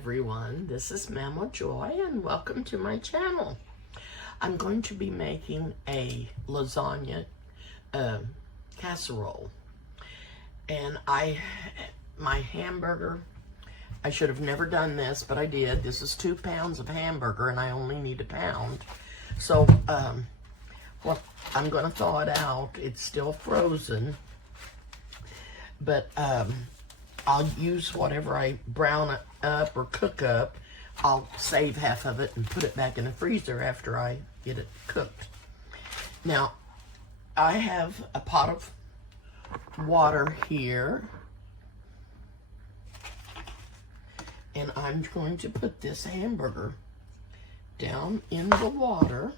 everyone, this is Mama Joy and welcome to my channel. I'm going to be making a lasagna casserole, and my hamburger, I should have never done this, but I did. This is 2 pounds of hamburger and I only need 1 pound. So well, I'm going to thaw it out. It's still frozen, but I'll use whatever I brown it up or cook up. I'll save half of it and put it back in the freezer after I get it cooked. Now, I have a pot of water here, and I'm going to put this hamburger down in the water.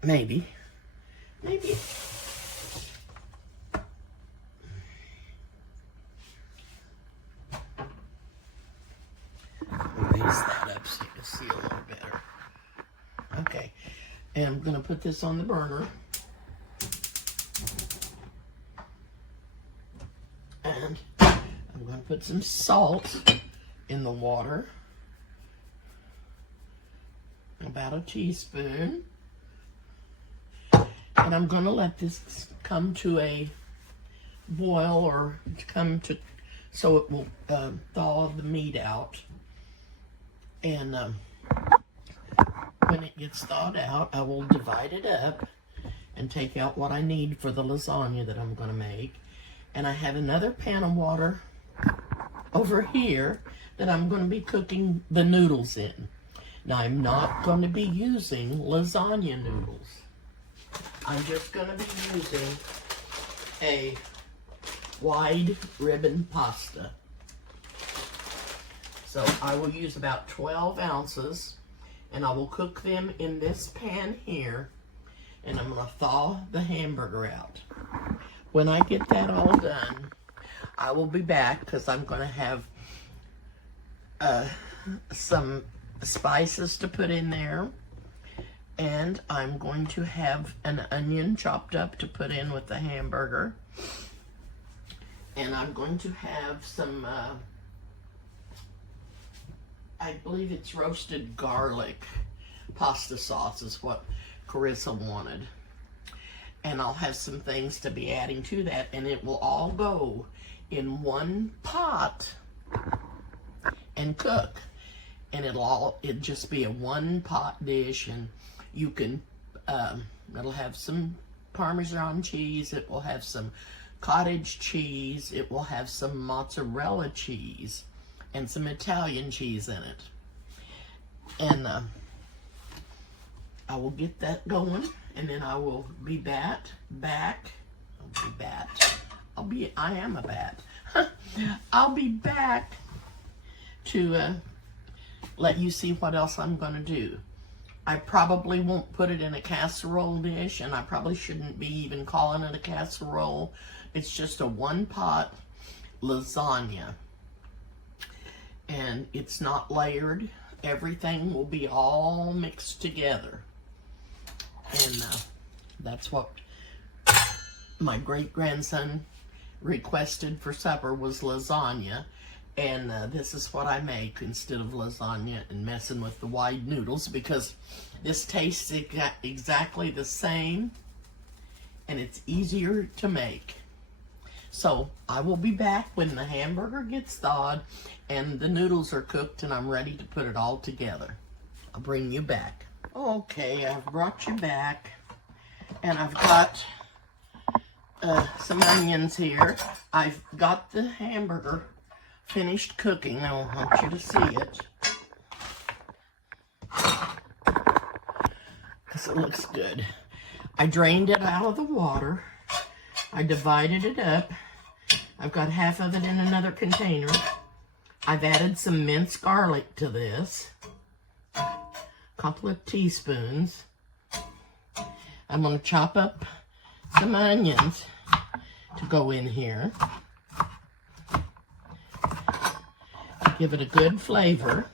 Maybe. Raise that up so you can see a little better. Okay, and I'm going to put this on the burner. And I'm going to put some salt in the water. About a teaspoon. And I'm going to let this come to a boil, or come to, so it will thaw the meat out. And when it gets thawed out, I will divide it up and take out what I need for the lasagna that I'm going to make. And I have another pan of water over here that I'm going to be cooking the noodles in. Now, I'm not going to be using lasagna noodles. I'm just going to be using a wide ribbon pasta. So I will use about 12 ounces, and I will cook them in this pan here, and I'm going to thaw the hamburger out. When I get that all done, I will be back because I'm going to have some spices to put in there. And I'm going to have an onion chopped up to put in with the hamburger. And I'm going to have some, I believe it's roasted garlic pasta sauce is what Carissa wanted. And I'll have some things to be adding to that, and it will all go in one pot and cook. And it'll just be a one pot dish, and you can, it'll have some Parmesan cheese, it will have some cottage cheese, it will have some mozzarella cheese, and some Italian cheese in it. And I will get that going, and then I will be I am a bat. I'll be back to let you see what else I'm going to do. I probably won't put it in a casserole dish, and I probably shouldn't be even calling it a casserole. It's just a one-pot lasagna. And it's not layered. Everything will be all mixed together. And that's what my great-grandson requested for supper, was lasagna. And this is what I make instead of lasagna and messing with the wide noodles, because this tastes exactly the same and it's easier to make. So I will be back when the hamburger gets thawed and the noodles are cooked and I'm ready to put it all together. I'll bring you back. Okay, I've brought you back, and I've got some onions here. I've got the hamburger finished cooking. I want you to see it because it looks good. I drained it out of the water. I divided it up. I've got half of it in another container. I've added some minced garlic to this, a couple of teaspoons. I'm going to chop up some onions to go in here. Give it a good flavor.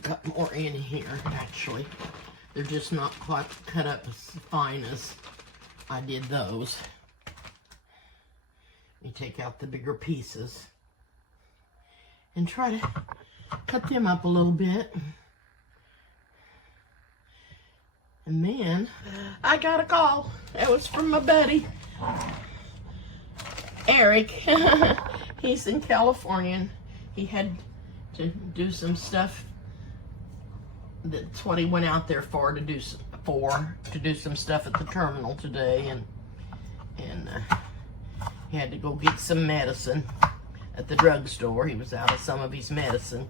I've got more in here, actually. They're just not quite cut up as fine as I did those. You take out the bigger pieces and try to cut them up a little bit. And then I got a call. It was from my buddy, Eric. He's in California. And he had to do some stuff. That's what he went out there for, to do some stuff at the terminal today, and he had to go get some medicine at the drugstore. He was out of some of his medicine,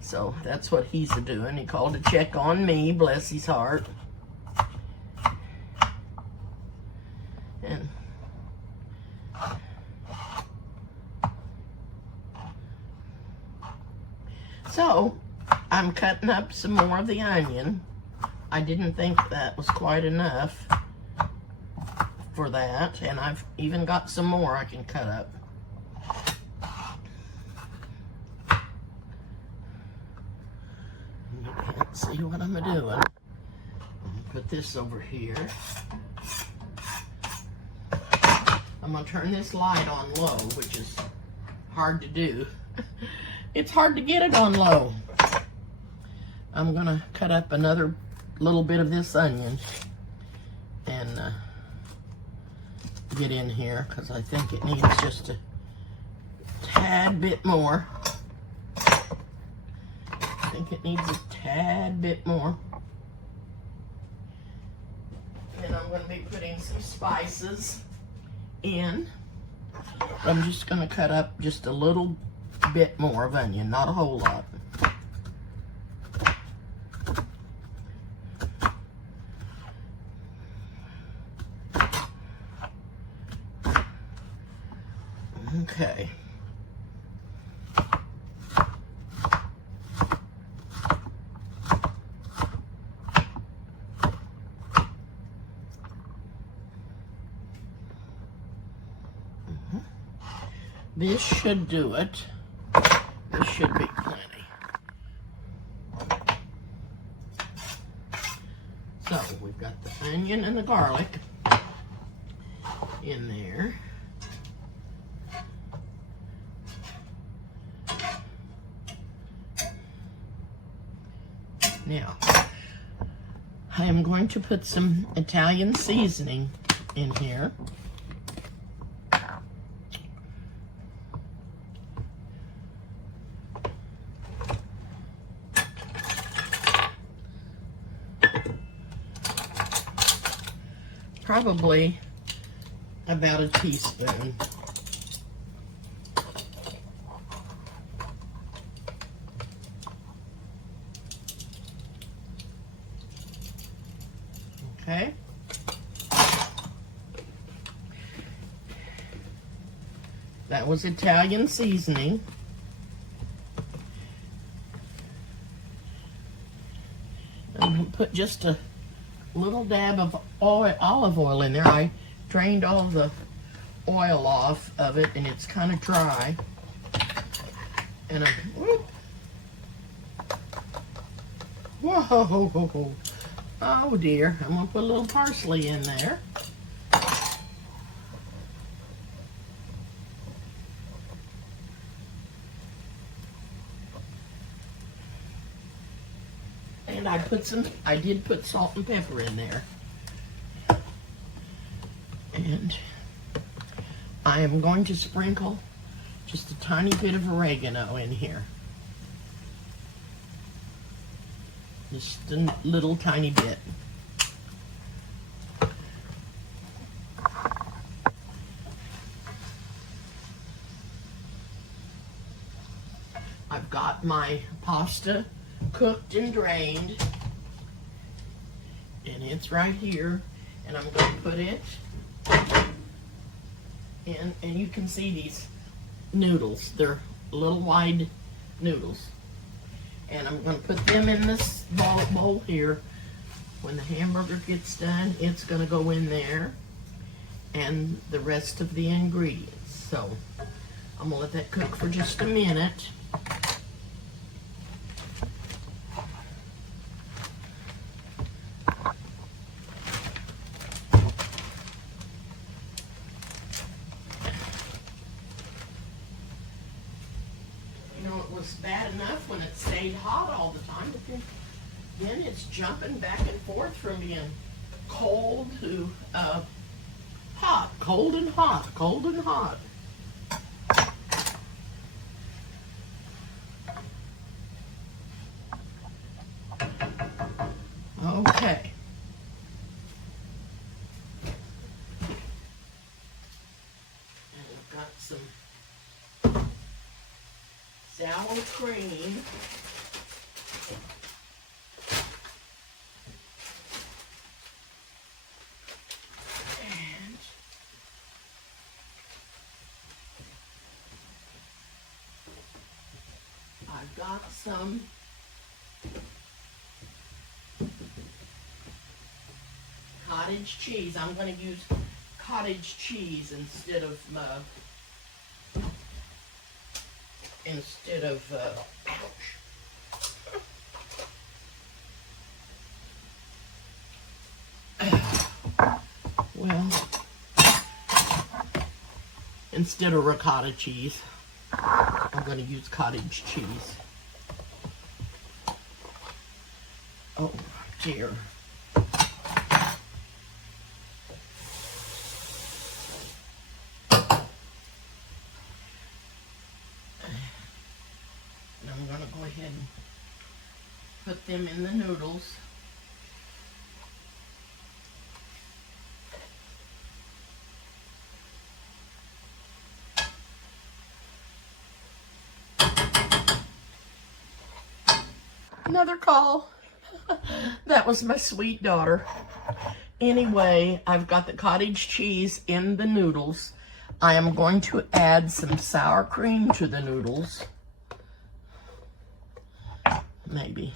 so that's what he's doing. He called to check on me, bless his heart. And so I'm cutting up some more of the onion. I didn't think that was quite enough for that, and I've even got some more I can cut up. You can't see what I'm doing. I'm gonna put this over here. I'm gonna turn this light on low, which is hard to do. It's hard to get it on low. I'm gonna cut up another little bit of this onion and get in here, because I think it needs just a tad bit more. I think it needs a tad bit more. And I'm going to be putting some spices in. I'm just going to cut up just a little bit more of onion, not a whole lot. Okay. This should do it. This should be plenty. So we've got the onion and the garlic in there. Now, I am going to put some Italian seasoning in here. Probably about a teaspoon. Okay. That was Italian seasoning. I'm going to put just a little dab of olive oil in there. I drained all the oil off of it, and it's kind of dry. And whoa, oh dear, I'm gonna put a little parsley in there. And I did put salt and pepper in there. And I am going to sprinkle just a tiny bit of oregano in here. Just a little tiny bit. I've got my pasta cooked and drained, and it's right here, and I'm going to put it in, and you can see these noodles. They're little wide noodles, and I'm going to put them in this bowl here. When the hamburger gets done, it's going to go in there, and the rest of the ingredients. So I'm going to let that cook for just a minute. enough when it stayed hot all the time, but then it's jumping back and forth from being cold to hot, cold and hot, cold and hot. Okay. And I've got some sour cream. And I've got some cottage cheese. I'm going to use cottage cheese instead of well, instead of ricotta cheese, I'm going to use cottage cheese. Oh dear. Go ahead and put them in the noodles. Another call. That was my sweet daughter. Anyway, I've got the cottage cheese in the noodles. I am going to add some sour cream to the noodles. Maybe.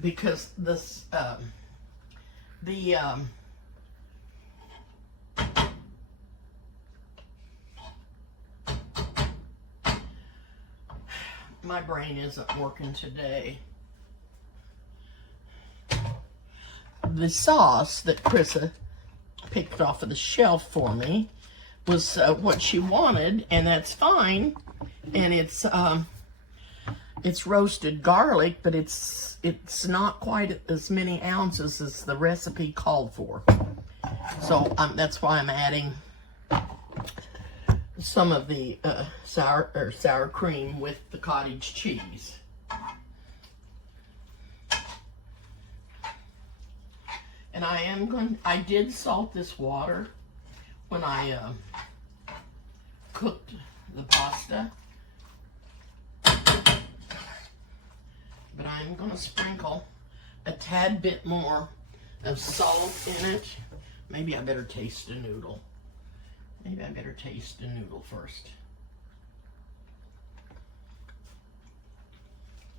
Because this, my brain isn't working today. The sauce that Chrissa picked off of the shelf for me was what she wanted, and that's fine. And it's roasted garlic, but it's not quite as many ounces as the recipe called for. So that's why I'm adding some of the sour cream with the cottage cheese. And I did salt this water when I cooked the pasta. But I'm going to sprinkle a tad bit more of salt in it. Maybe I better taste a noodle. Maybe I better taste a noodle first.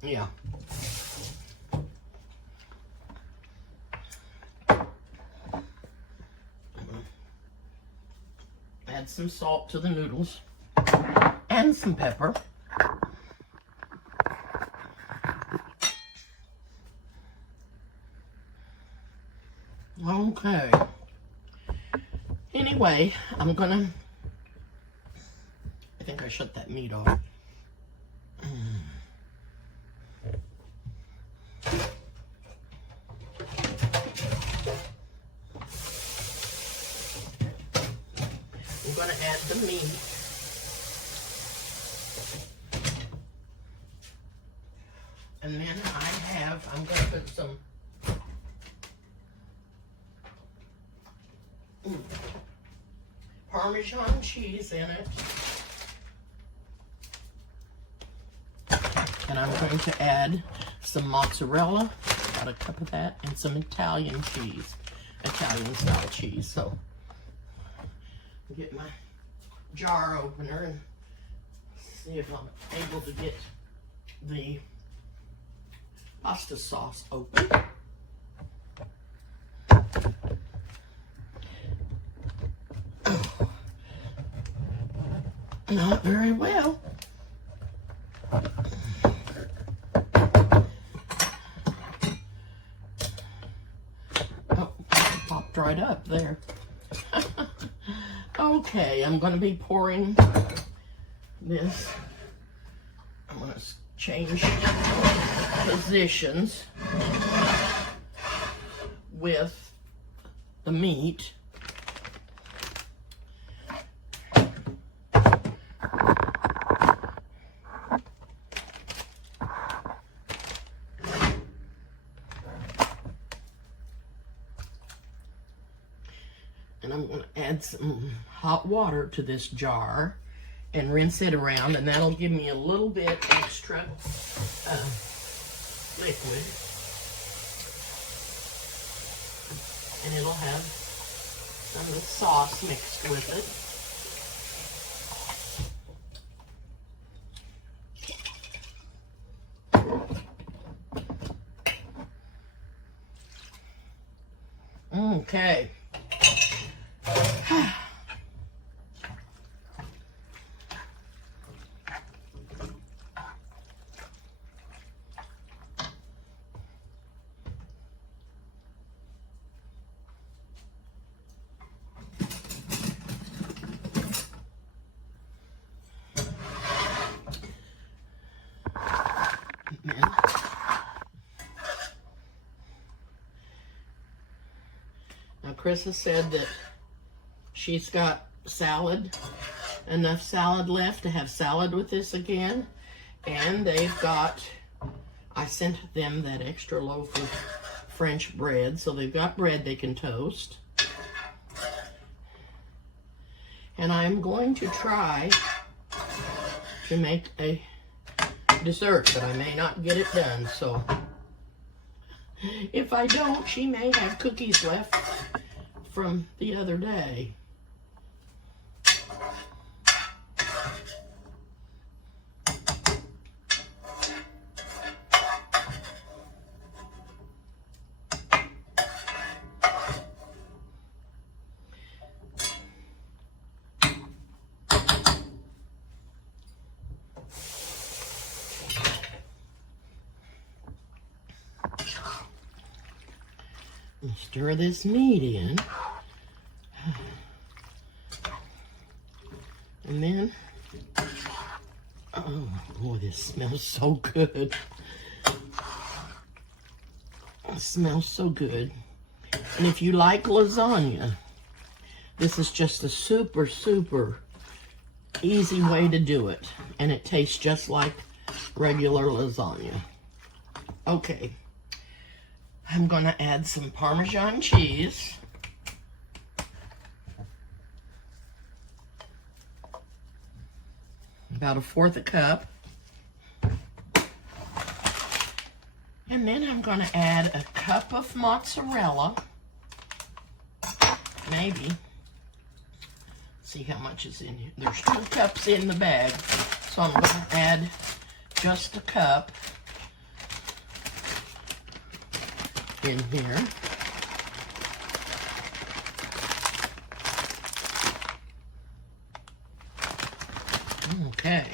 Yeah. Add some salt to the noodles and some pepper. Okay. Anyway, I think I shut that meat off. I'm going to add the meat. And then I'm going to put some Parmesan cheese in it. And I'm going to add some mozzarella, about a cup of that, and some Italian cheese, Italian style cheese. So I'll get my jar opener and see if I'm able to get the pasta sauce open. Not very well. Oh, popped right up there. Okay, I'm going to be pouring this. I'm going to change positions with the meat. And I'm going to add some hot water to this jar and rinse it around, and that'll give me a little bit extra liquid. And it'll have some of the sauce mixed with it. Okay. Now, Chris has said that she's got enough salad left to have salad with this again. And they've got, I sent them that extra loaf of French bread, so they've got bread they can toast. And I'm going to try to make a dessert, but I may not get it done, so if I don't, she may have cookies left from the other day. Stir this meat in, and then, oh boy, this smells so good. It smells so good. And if you like lasagna, this is just a super, super easy way to do it. And it tastes just like regular lasagna. Okay. I'm going to add some Parmesan cheese. About 1/4 cup. And then I'm going to add a cup of mozzarella. Maybe. See how much is in here. There's 2 cups in the bag. So I'm going to add just a cup in here. Okay.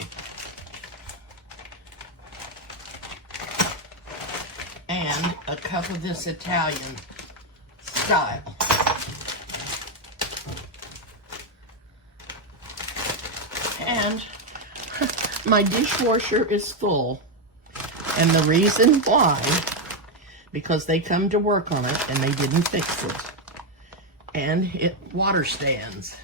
And a cup of this Italian style. And my dishwasher is full. And the reason why, because they come to work on it and they didn't fix it. And it water stands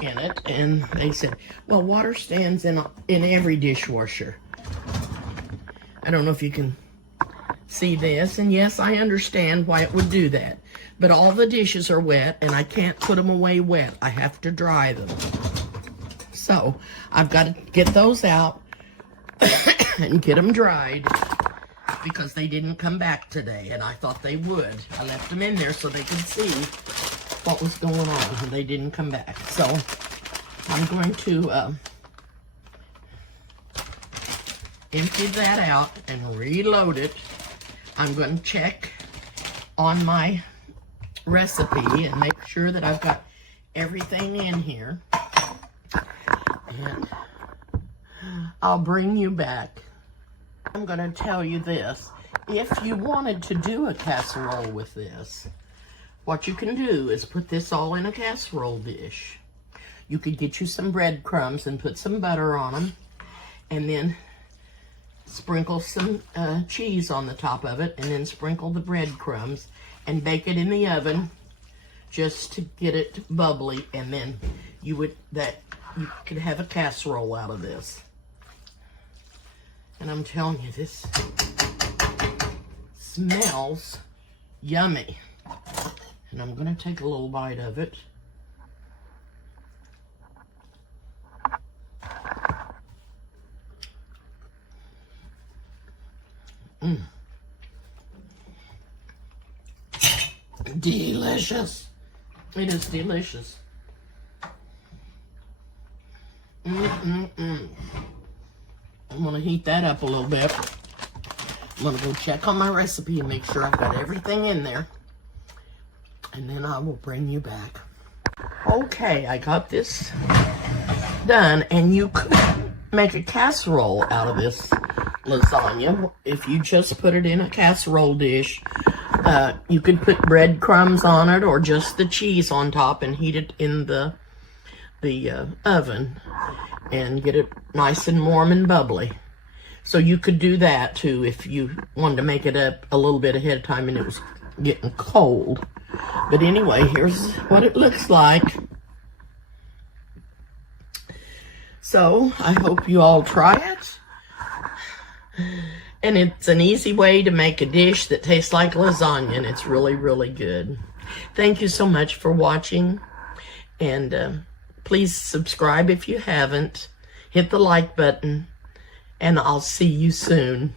in it. And they said, well, water stands in every dishwasher. I don't know if you can see this. And yes, I understand why it would do that. But all the dishes are wet and I can't put them away wet. I have to dry them. So I've got to get those out and get them dried, because they didn't come back today, and I thought they would. I left them in there so they could see what was going on, and they didn't come back. So I'm going to empty that out and reload it. I'm going to check on my recipe and make sure that I've got everything in here. And I'll bring you back. I'm going to tell you this. If you wanted to do a casserole with this, what you can do is put this all in a casserole dish. You could get you some breadcrumbs and put some butter on them, and then sprinkle some cheese on the top of it, and then sprinkle the breadcrumbs and bake it in the oven just to get it bubbly, and then you could have a casserole out of this. And I'm telling you, this smells yummy. And I'm going to take a little bite of it. Delicious. It is delicious. I'm going to heat that up a little bit. I'm going to go check on my recipe and make sure I've got everything in there. And then I will bring you back. Okay, I got this done. And you could make a casserole out of this lasagna if you just put it in a casserole dish. You could put breadcrumbs on it or just the cheese on top and heat it in the oven and get it nice and warm and bubbly. So you could do that too if you wanted to make it up a little bit ahead of time and it was getting cold. But anyway, here's what it looks like. So I hope you all try it. And it's an easy way to make a dish that tastes like lasagna, and it's really, really good. Thank you so much for watching, and please subscribe if you haven't. Hit the like button, and I'll see you soon.